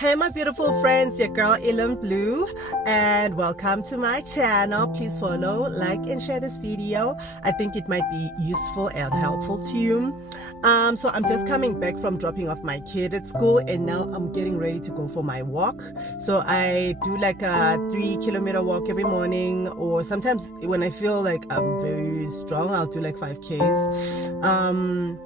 Hey my beautiful friends, your girl Ilan Blue, and welcome to my channel. Please follow, like and share this video. I think it might be useful and helpful to you. So I'm just coming back from dropping off my kid at school, and now I'm getting ready to go for my walk. So I do like a 3-kilometer walk every morning, or sometimes when I feel like I'm very strong, I'll do like 5Ks.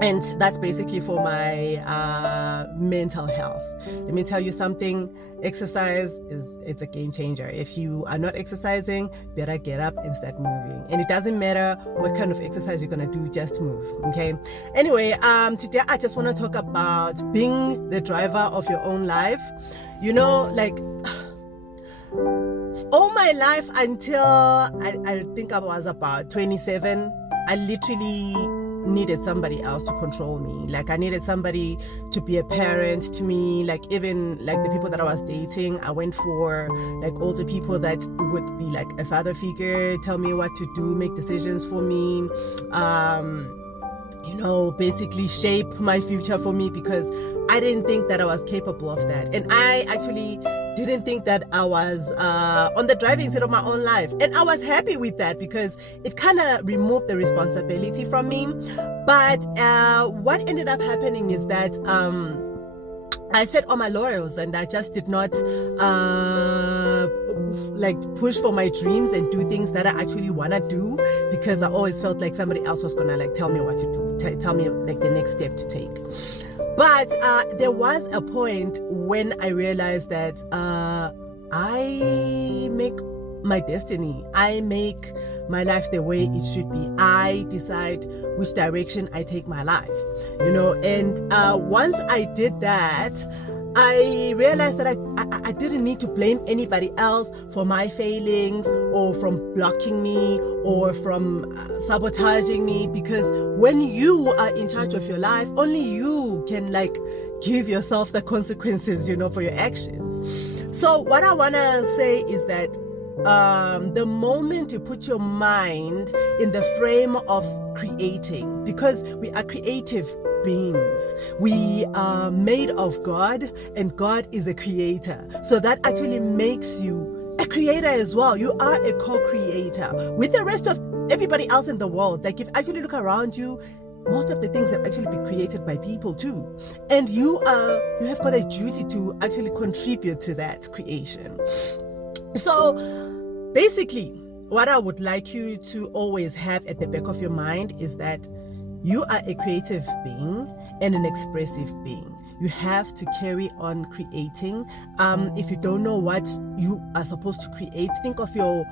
And that's basically for my mental health. Let me tell you something, exercise it's a game changer. If you are not exercising, better get up and start moving. And it doesn't matter what kind of exercise you're gonna do, just move, okay? Anyway, today I just want to talk about being the driver of your own life. You know, like all my life until I think I was about 27, I literally needed somebody else to control me. Like I needed somebody to be a parent to me. Like even like the people that I was dating, I went for like older people that would be like a father figure, tell me what to do, make decisions for me, you know, basically shape my future for me, because I didn't think that I was capable of that. And I actually didn't think that I was on the driving seat of my own life, and I was happy with that because it kind of removed the responsibility from me. But what ended up happening is that I set all my laurels, and I just did not like push for my dreams and do things that I actually want to do, because I always felt like somebody else was gonna like tell me what to do, tell me like the next step to take. But there was a point when I realized that I make my destiny. I make my life the way it should be. I decide which direction I take my life, you know. And once I did that, I realized that I didn't need to blame anybody else for my failings, or from blocking me, or from sabotaging me, because when you are in charge of your life, only you can like give yourself the consequences, you know, for your actions. So what I want to say is that the moment you put your mind in the frame of creating, because we are creative beings, we are made of God, and God is a creator, so that actually makes you a creator as well. You are a co-creator with the rest of everybody else in the world. Like if you actually look around you, most of the things have actually been created by people too, and you have got a duty to actually contribute to that creation. So basically, what I would like you to always have at the back of your mind is that you are a creative being and an expressive being. You have to carry on creating. If you don't know what you are supposed to create, think of your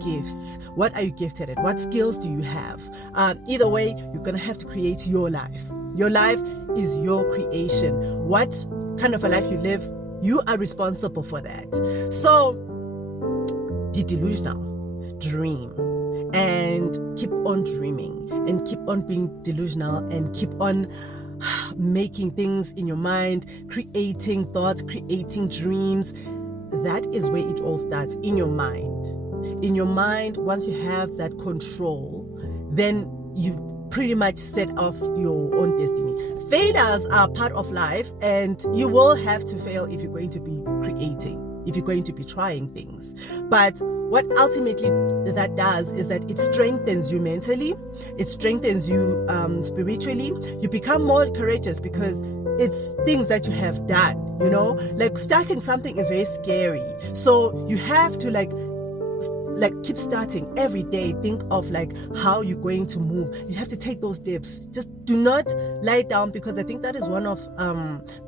gifts. What are you gifted at? What skills do you have? Either way, you're gonna have to create your life. Your life is your creation. What kind of a life you live, you are responsible for that. So be delusional, dream, and keep on dreaming, and keep on being delusional, and keep on making things in your mind, creating thoughts, creating dreams. That is where it all starts, in your mind. In your mind, once you have that control, then you pretty much set off your own destiny. Failures are part of life, and you will have to fail if you're going to be creating, if you're going to be trying things. But what ultimately that does is that it strengthens you mentally, it strengthens you spiritually. You become more courageous because it's things that you have done, you know. Like starting something is very scary, so you have to like keep starting every day. Think of like how you're going to move. You have to take those steps. Just do not lie down, because I think that is one of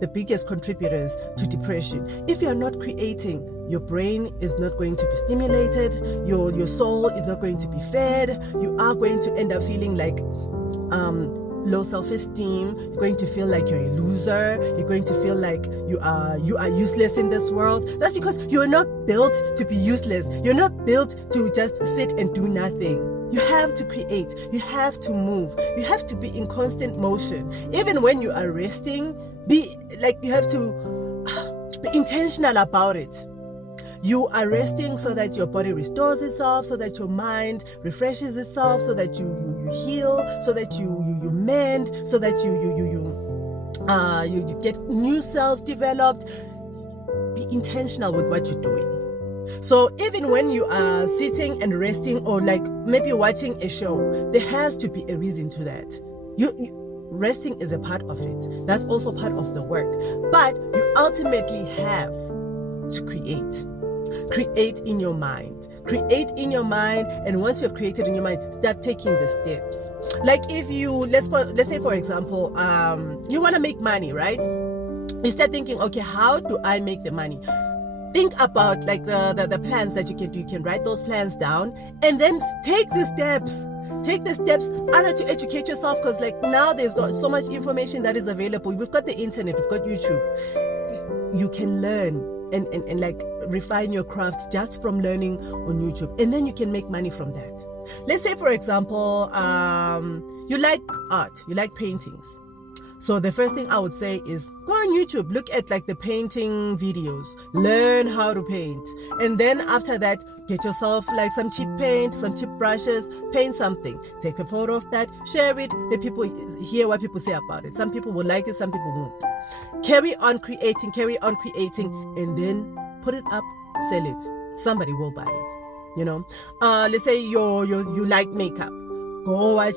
the biggest contributors to depression. If you're not creating, your brain is not going to be stimulated, your soul is not going to be fed. You are going to end up feeling like low self-esteem. You're going to feel like you're a loser. You're going to feel like you are useless in this world. That's because you're not built to be useless. You're not built to just sit and do nothing. You have to create. You have to move. You have to be in constant motion. Even when you are resting, you have to be intentional about it. You are resting so that your body restores itself, so that your mind refreshes itself, so that you heal, so that you mend, so that you you get new cells developed. Be intentional with what you're doing. So even when you are sitting and resting, or like maybe watching a show, there has to be a reason to that. Resting is a part of it. That's also part of the work. But you ultimately have to create in your mind. Create in your mind, and once you have created in your mind, start taking the steps. Like if you, let's say for example, you want to make money, right? You start thinking, okay, how do I make the money? Think about like the plans that you can do. You can write those plans down and then take the steps. Take the steps either to educate yourself, because like now there's got so much information that is available. We've got the internet, we've got YouTube. You can learn and like refine your craft just from learning on YouTube, and then you can make money from that. Let's say for example, you like art, you like paintings. So the first thing I would say is go on YouTube, look at like the painting videos, learn how to paint. And then after that, get yourself like some cheap paint, some cheap brushes, paint something. Take a photo of that, share it, let people hear what people say about it. Some people will like it, some people won't. Carry on creating, and then put it up, sell it. Somebody will buy it, you know. Let's say you like makeup. Go watch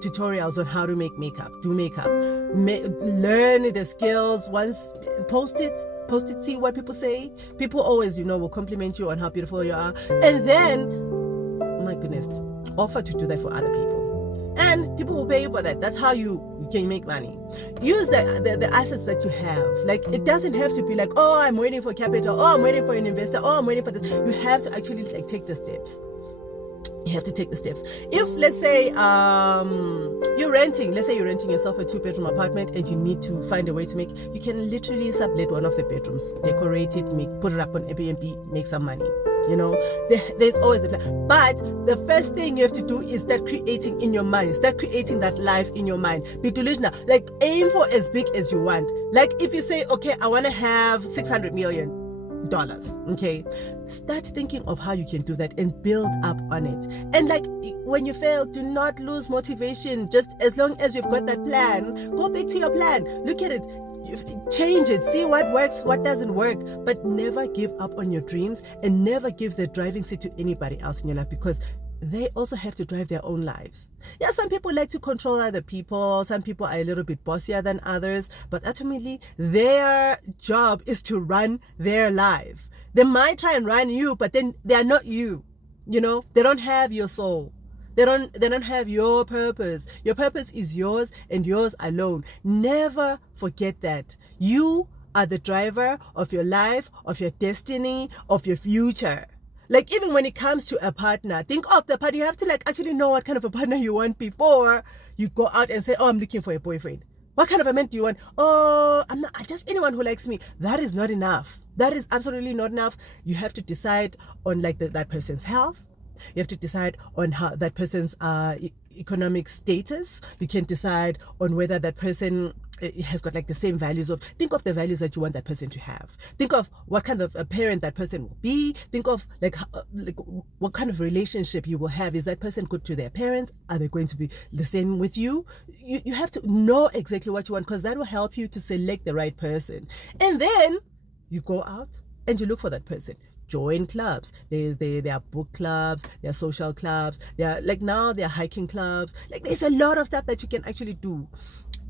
tutorials on how to make makeup, do makeup, learn the skills. Once post it, see what people say. People always, will compliment you on how beautiful you are. And then, my goodness, offer to do that for other people. And people will pay you for that. That's how you can make money. Use the assets that you have. Like, it doesn't have to be like, oh, I'm waiting for capital, oh, I'm waiting for an investor, oh, I'm waiting for this. You have to actually like take the steps. You have to take the steps. If let's say you're renting yourself a 2-bedroom apartment and you need to find a way to make, you can literally sublet one of the bedrooms, decorate it, put it up on Airbnb, make some money. There's always a plan. But the first thing you have to do is start creating in your mind. Start creating that life in your mind. Be delusional. Like, aim for as big as you want. Like, if you say, okay, I want to have $600 million. Okay, start thinking of how you can do that and build up on it. And like, when you fail, do not lose motivation. Just as long as you've got that plan, go back to your plan, look at it, change it, see what works, what doesn't work. But never give up on your dreams, and never give the driving seat to anybody else in your life, because they also have to drive their own lives. Yeah, some people like to control other people. Some people are a little bit bossier than others, but ultimately their job is to run their life. They might try and run you, but then they are not you. They don't have your soul. They don't have your purpose. Your purpose is yours and yours alone. Never forget that. You are the driver of your life, of your destiny, of your future. Like, even when it comes to a partner, think of the partner. You have to like actually know what kind of a partner you want before you go out and say, oh, I'm looking for a boyfriend. What kind of a man do you want? Oh, I'm not just anyone who likes me. That is not enough. That is absolutely not enough. You have to decide on like that person's health. You have to decide on how that person's economic status. You can decide on whether that person has got like the same values. Think of the values that you want that person to have. Think of what kind of a parent that person will be. Think of like what kind of relationship you will have. Is that person good to their parents? Are they going to be the same with you? You have to know exactly what you want, because that will help you to select the right person. And then you go out and you look for that person. Join clubs. There are book clubs, there are social clubs, there are hiking clubs. Like, there's a lot of stuff that you can actually do.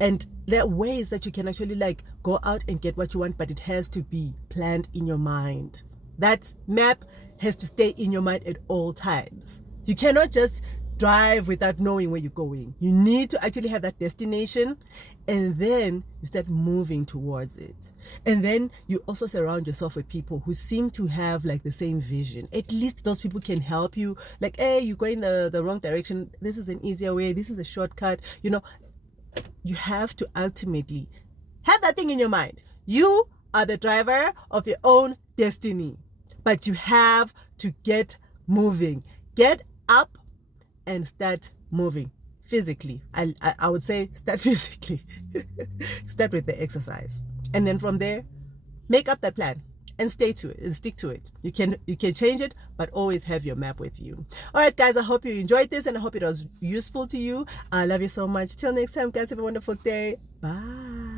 And there are ways that you can actually like go out and get what you want, but it has to be planned in your mind. That map has to stay in your mind at all times. You cannot just drive without knowing where you're going. You need to actually have that destination, and then you start moving towards it. And then you also surround yourself with people who seem to have like the same vision. At least those people can help you. Like, hey, you're going the wrong direction. This is an easier way. This is a shortcut. You have to ultimately have that thing in your mind. You are the driver of your own destiny, but you have to get moving. Get up and start moving physically. I would say start physically. Start with the exercise, and then from there, make up that plan and stay to it and stick to it. You can change it, but always have your map with you. All right, guys, I hope you enjoyed this, and I hope it was useful to you. I love you so much. Till next time, guys, have a wonderful day. Bye.